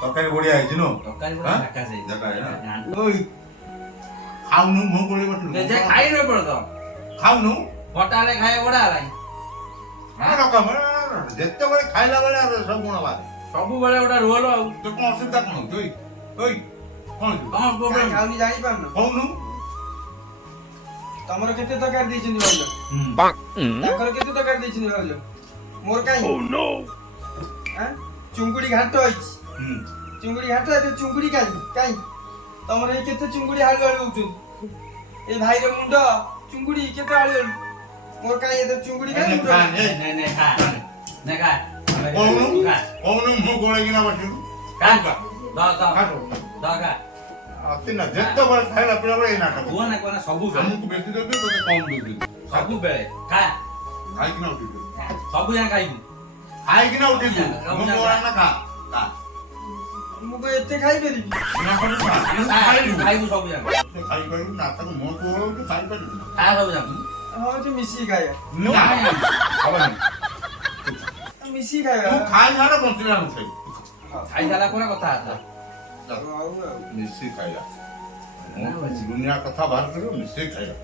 ତରକାରୀ ବଢିଆ ହେଇଛି ନୁ ତରକାରୀ ପୁରା ଝାକାସ ହେଇଛି। ଓଇ ଖାଉନୁ ମୁଁ କୋଳି ବସିଲୁ ଯେ ଖାଇ ନ ପଡ ତ ଖାଉନୁ ଫଟାଳେ ଖାଇବା ବଡା ହେଲାଣି ଯେତେବେଳେ ଖାଇଲା ବେଳେ ସବୁ ଗୁଣ ବାହାରେ ସବୁବେଳେ ଗୋଟେ ରୋଲ ଆଉ ତୋର କଣ ଅସୁବିଧା କଣ ହଉଛି ଓଇ କଣ କଣ କାଇଁ ପ୍ରୋବ୍ଲେମ ଖାଉନି ଜାଣିପାରୁନ? କହୁନୁ ତମର କେତେ ତରକାରୀ ଦେଇଛନ୍ତି ଭାଉଜ? ତାଙ୍କର କେତେ ତରକାରୀ ଦେଇଛନ୍ତି ଭାଉଜ? ମୋର କାଇଁ? ଆଁ? ଚୁଙ୍ଗୁଡି ଘାଟ ହେଇଛି। ଚୁଙ୍ଗୁଡି ଘାଟ ଏତେ ଚୁଙ୍ଗୁଡି କାଇଁ? ତମର ଏଇ କେତେ ଚୁଙ୍ଗୁଡି ଆଳୁ ଆଳୁ ହଉଛନ୍ତି? ଏଇ ଭାଇର ମୁଣ୍ଡ ଚୁଙ୍ଗୁଡି କେତେ ଆଳୁ ଆଳୁ? ମୋର କାଇଁ ଏତେ ଚୁଙ୍ଗୁଡି କାଇଁ ମୁଣ୍ଡ? ନେ ଖା ନେ ଖା କହୁନୁ ମୁଁ ଗୋଳେଇକିନା ବସିଲୁ ଖା ଦ ଖା ଅତି ନା ଯେତେବେଳେ ଖାଇଲା ପିଲା ବେଳେ ଏଇ ନାଟକ କୁହ ନା ସବୁବେଳେ ଆମକୁ ବେଶୀ ଦେବି ତତେ କମ ଦେବି ସବୁବେଳେ ଖା ଖାଇକିନା ଉଠିବୁ ସବୁ ଯାକ ଖାଇବୁ ଖାଇକିନା ଉଠିବୁ ମୁଁ ଗୋଳା ନା ଖା ଖା ମୁଁ କଣ ଏତେ ଖାଇପାରିବି? ନା ଖାଇବୁ ଖାଇବୁ ସବୁ ଯାକ ଖାଇପାରିବୁ ନା ତାକୁ ମୋ ଗୋଳଉଛୁ ଖାଇପାରିବୁ ଖା ସବୁ ଯାକ ହଁ ଯେ ମିଶିକି ଖାଇବା। ହବନି ମିଶିକି ଖାଇବା। ତୁ ଖାଇବାରେ ବଞ୍ଚିଲା ଖାଇବୁ ଖାଇସାରିଲା ପରେ କଥା ହବ ହଉ ଆଉ। ମିଶିକି ଖାଇବା ଦୁନିଆ କଥା ବାହାର କରିବ ମିଶିକି ଖାଇବା